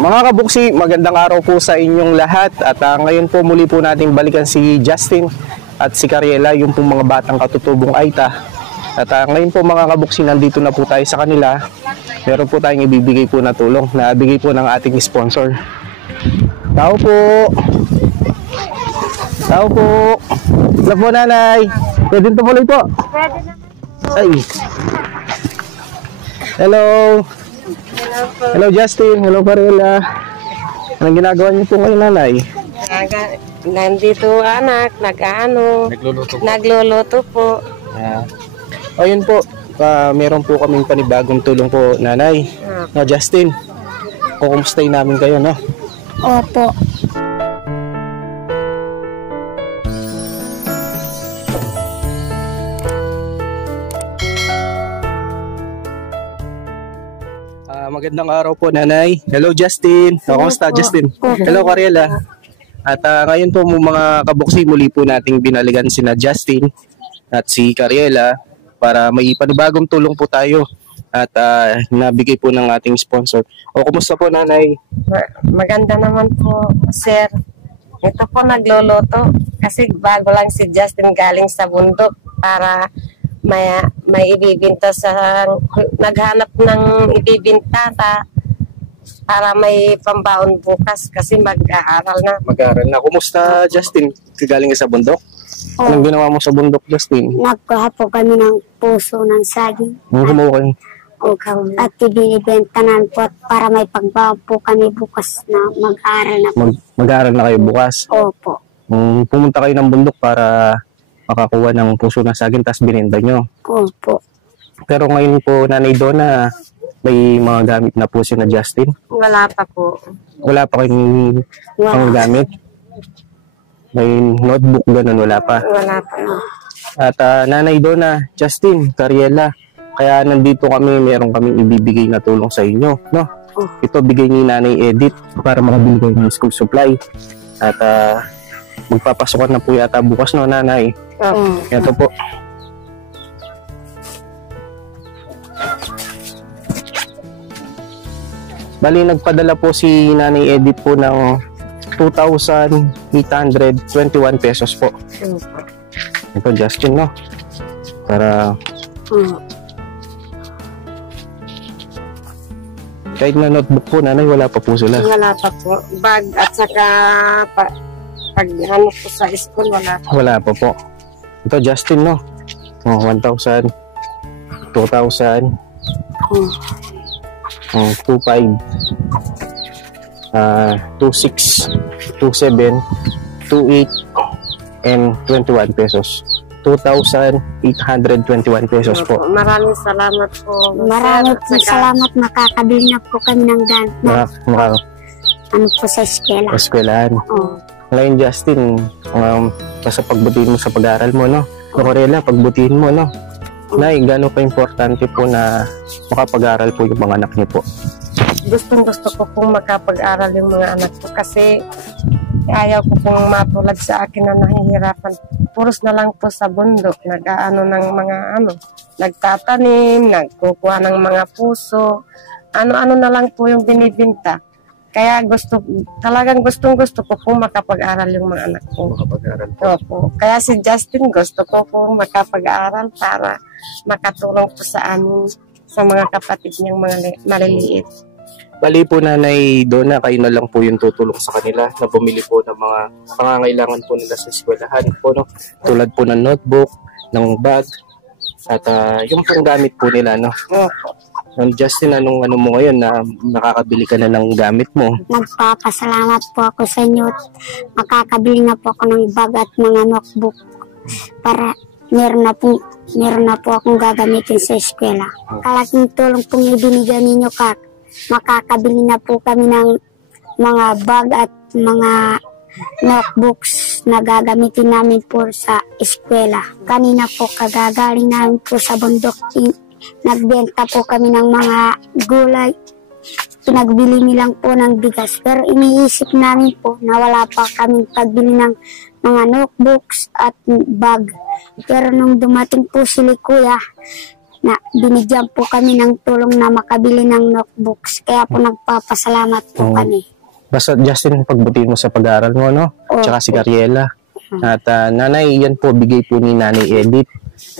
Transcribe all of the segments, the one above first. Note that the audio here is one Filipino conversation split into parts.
Mga kabuksi, magandang araw po sa inyong lahat at ngayon po muli po natin balikan si Justin at si Cariela, yung pong mga batang katutubong Aita. At ngayon po mga kabuksi, nandito na po tayo sa kanila. Meron po tayong ibibigay po na tulong na bigay po ng ating sponsor. Tao po! Tao po! Hello po nanay! Pwede tumuloy po? Pwede naman po. Ay! Hello! Hello Justin, hello Cariela. Anong ginagawa niyo po ngayon nanay? Nandito anak, nagluluto po. Ayun po, meron po kaming panibagong tulong po nanay. No, Justin, kukumustahin namin kayo, no? Opo. Magandang araw po nanay. Hello Justin. Kumusta Justin? Hello Cariela. At ngayon po mga kabuksi, muli po nating binalikan sina Justin at si Cariela para may panibagong tulong po tayo at nabigay po ng ating sponsor. O kumusta po nanay? Maganda naman po sir. Ito po nagluluto kasi bago lang si Justin galing sa bundok para may ibibinta sa naghanap ng ibibinta para may pambaon bukas kasi mag-aaral na. Mag-aaral na. Kumusta Justin? Galing ka sa bundok? Anong ginawa mo sa bundok Justin? Nagkuha po kami ng puso ng saging. Kumuha At ibinibenta na po para may pagbaon po kami bukas na mag-aaral na po. Mag-aaral na kayo bukas? Opo. Pumunta kayo ng bundok para makakuha ng puso ng saging tapos binenta nyo? Opo. Pero ngayon po Nanay Donna, may mga gamit na po si na Justin? Wala pa po. Wala pa kayong pang gamit? May notebook ganun, wala pa? Wala pa. At Nanay Donna, Justin, Cariela, kaya nandito kami, meron kaming ibibigay na tulong sa inyo, no? Ito bigay ni Nanay Edith para makabili kayo ng school supply. At magpapasokan na po yata bukas, no Nanay? Ito po. Bali, nagpadala po si Nanay Edith po ng 2,821 pesos po. Ito Justin, no? Para kahit na notebook po nanay, wala pa po sila. Wala pa po. Bag at saka pag ano po sa school, wala pa. Wala pa po. Ito Justin, no? 1,000, 2,000, 2,500, 2,600, 2,700, 2,800, and 21 pesos. 2,821 pesos po. Maraming salamat po. Maraming po salamat. Makakabili na po kami ng gamit na ano po sa eskwela. Eskwelahan. Ngayon Justin, basta pagbutihin mo sa pag-aaral mo, no? Cariela, pagbutihin mo, no? Nay, gano'n pa importante po na makapag-aaral po yung mga anak niyo po? Gustong-gusto ko pong makapag-aral yung mga anak ko kasi ayaw ko pong matulad sa akin na nahihirapan. Puros na lang po sa bundok, nag-aano ng mga nagtatanim, nagkukuha ng mga puso, ano-ano na lang po yung binibinta. Kaya talagang gustong-gusto ko pong makapag-aral yung mga anak ko. Makapag-aral po. Opo. Kaya si Justin gusto ko pong makapag-aral para makatulong po sa amin, sa mga kapatid niyang mga maliliit. Bali po Nanay Donna, kayo na lang po yung tutulong sa kanila na bumili po ng mga pangangailangan po nila sa eskwelahan po, no? Tulad po ng notebook, ng bag, at yung pong gamit po nila, no? Justin, anong mo ngayon na nakakabili ka na ng gamit mo? Nagpapasalamat po ako sa inyo. Makakabili na po ako ng bag at mga notebook para meron na po akong gagamitin sa eskwela. Kalaking tulong pong ibinigay ninyo, makakabili na po kami ng mga bag at mga notebooks na gagamitin namin po sa eskwela. Kanina po kagagaling namin po sa bundok. Nagbenta po kami ng mga gulay. Pinagbili nilang po ng bigas. Pero iniisip namin po na wala pa kaming pagbili ng mga notebooks at bag. Pero nung dumating po si Kuya, na binigyan po kami ng tulong na makabili ng notebooks. Kaya po nagpapasalamat po kami. Basta Justin, pagbutihin mo sa pag-aaral mo, no? Tsaka si Cariela. At nanay, yan po, bigay po ni Nanay Edith.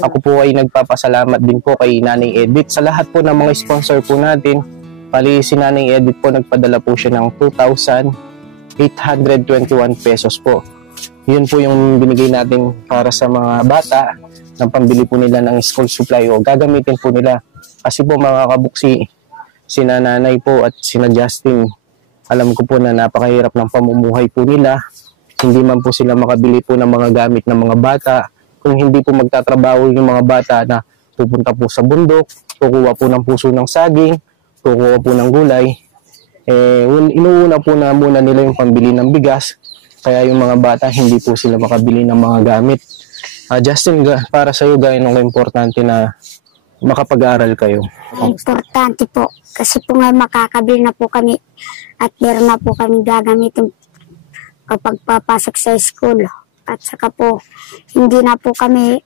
Ako po ay nagpapasalamat din po kay Nanay Edith sa lahat po ng mga sponsor po natin. Pali si Nanay Edith po, nagpadala po siya ng 2,821 pesos po. Yun po yung binigay natin para sa mga bata ng pambili po nila ng school supply o gagamitin po nila. Kasi po mga kabuksi, sina Nanay po at sina Justin, alam ko po na napakahirap ng pamumuhay po nila. Hindi man po sila makabili po ng mga gamit ng mga bata. Kung hindi po magtatrabaho yung mga bata na pupunta po sa bundok, kukuha po ng puso ng saging, kukuha po ng gulay, inuuna po na muna nila yung pambili ng bigas. Kaya yung mga bata, hindi po sila makabili ng mga gamit. Justin, para sa iyo, gaano importante na makapag-aral kayo? Importante po. Kasi po nga makakabili na po kami at meron na po kami gagamitin kapag papasok sa school. At saka po, hindi na po kami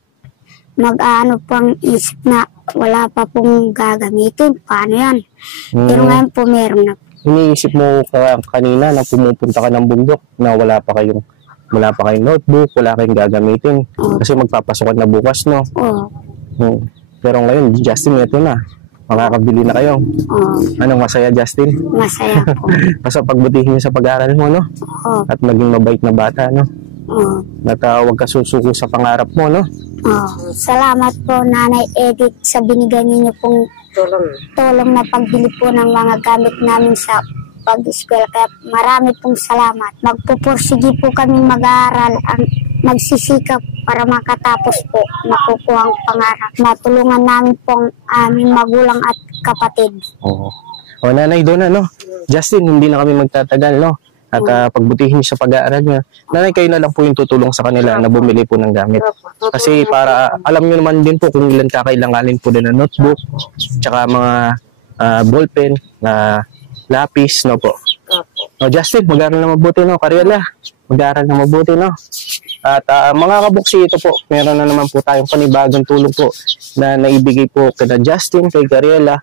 mag-aano pang isip na wala pa pong gagamitin. Paano yan? Pero ngayon po meron na. Iniisip mo kanina na pumupunta ka ng bundok na wala pa kayong notebook, wala kayong gagamitin. Kasi magpapasokan na bukas, no? Pero ngayon, Justin, ito na. Makakabili na kayo. Anong masaya, Justin? Masaya po. Basta pagbutihin niyo sa pag-aaral mo, no? At maging mabait na bata, no? At huwag ka susuko sa pangarap mo, no? Salamat po, Nanay Edith, sa binigay niyo pong tulong na pagbili po ng mga gamit namin sa pag-eskwela. Kaya marami pong salamat. Magpupursige po kami mag-aaral, magsisikap para makatapos po, makukuha ang pangarap. Matulungan namin pong aming magulang at kapatid. O Nanay, doon na, no? Justin, hindi na kami magtatagal, no? At pagbutihin sa pag-aaral niya. Nanay, kayo na lang po yung tutulong sa kanila na bumili po ng gamit. Kasi para, alam nyo naman din po kung ilan kakailanganin po din na notebook, tsaka mga ballpen, lapis, no po. O Justin, mag-aaral na mabuti, no? Cariela, mag-aaral na mabuti, no? At mga kabuksi, ito po, meron na naman po tayong panibagong tulong po na naibigay po kay Justin, kay Cariela,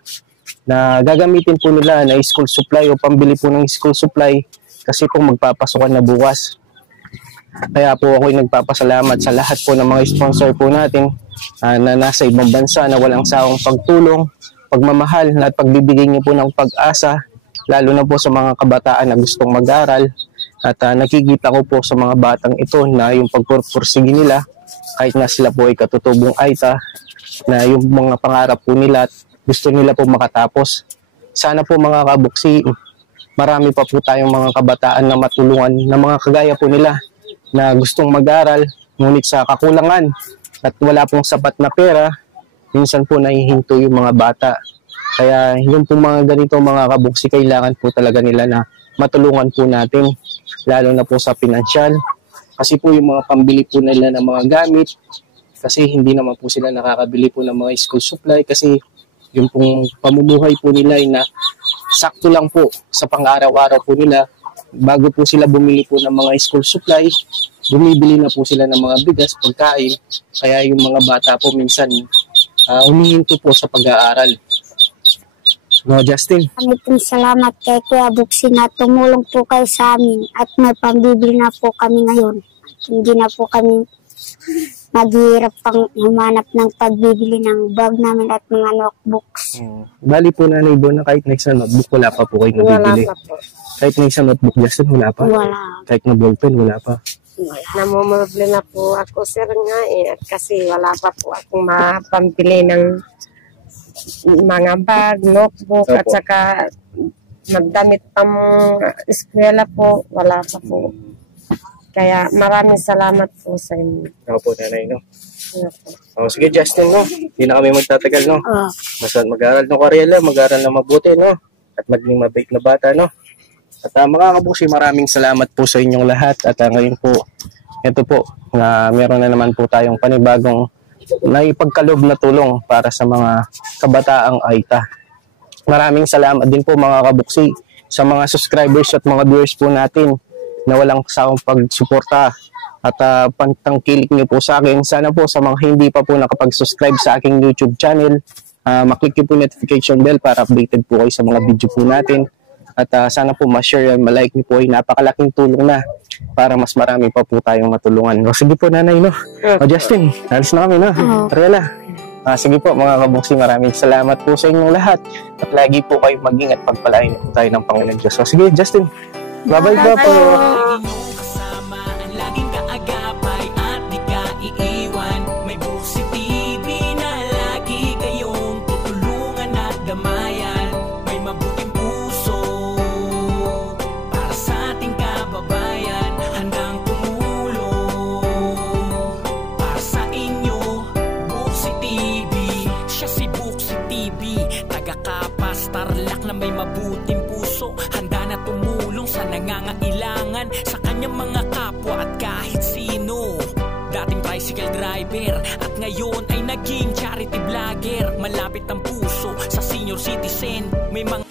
na gagamitin po nila na school supply o pambili po ng school supply kasi po magpapasokan na bukas. Kaya po ako'y nagpapasalamat sa lahat po ng mga sponsor po natin na nasa ibang bansa na walang sawang pagtulong, pagmamahal at pagbibigay niyo po ng pag-asa, lalo na po sa mga kabataan na gustong mag-aral. At nakikita ko po sa mga batang ito na yung pagpursige nila, kahit na sila po ay katutubong Aita, na yung mga pangarap po nila at gusto nila po makatapos. Sana po mga kabuksi, marami pa po tayong mga kabataan na matulungan na mga kagaya po nila na gustong mag-aral, ngunit sa kakulangan at wala pong sapat na pera, minsan po nahihinto yung mga bata. Kaya yung po mga ganito mga kabuksi, kailangan po talaga nila na matulungan po natin, lalo na po sa pinansyal. Kasi po yung mga pambili po nila ng mga gamit, kasi hindi naman po sila nakakabili po ng mga school supply kasi yung pong pamumuhay po nila ay na sakto lang po sa pang-araw-araw po nila. Bago po sila bumili po ng mga school supply, bumibili na po sila ng mga bigas, pagkain. Kaya yung mga bata po minsan umihinto po sa pag-aaral. No, Justin? Kami pong salamat kay Kuya Buksi na tumulong po kayo sa amin at may pambibili na po kami ngayon. At hindi na po kami maghihirap pang humanap ng pagbibili ng bag namin at mga notebooks. Bali po Nanay Donna, kahit na isang notebook, wala pa po kayo nabibili. Wala pa po. Kahit na isang notebook, Justin, wala pa. Wala. Kahit na ballpen, wala pa. Namumubli na po ako, sir, nga at kasi wala pa po akong mapambili ng mga bag, notebook, at saka magdamit pang eskwela po, wala pa po. Kaya maraming salamat po sa inyo. Ako po, Nanay, no? Sige, Justin, no? Hindi na kami magtatagal, no? Basta mag-aaral ng Cariela, mag-aaral na mabuti, no? At maging mabait na bata, no? At mga kabuksi, maraming salamat po sa inyong lahat. At ngayon po, ito po, meron na naman po tayong panibagong naipagkaloob na tulong para sa mga kabataang Aita. Maraming salamat din po mga kabuksi sa mga subscribers at mga viewers po natin na walang sawang pagsuporta at pantangkilik niyo po sa akin. Sana po sa mga hindi pa po nakapag-subscribe sa aking YouTube channel, maklik niyo po notification bell para updated po kayo sa mga video po natin. At sana po ma-share yan, ma-like niyo po, ay napakalaking tulong na para mas marami pa po tayong matulungan. O sige po nanay, no? O Justin, alis na kami, no? Ariela. Sige po mga kabuksi, maraming salamat po sa inyong lahat. At lagi po kayo mag-ingat, pagpalain po tayo ng Panginoon Diyos. O sige Justin, bye-bye po. May mabuting puso, handa na tumulong sa nangangailangan sa kanyang mga kapwa at kahit sino. Dating tricycle driver at ngayon ay naging charity vlogger. Malapit ang puso sa senior citizen, may mga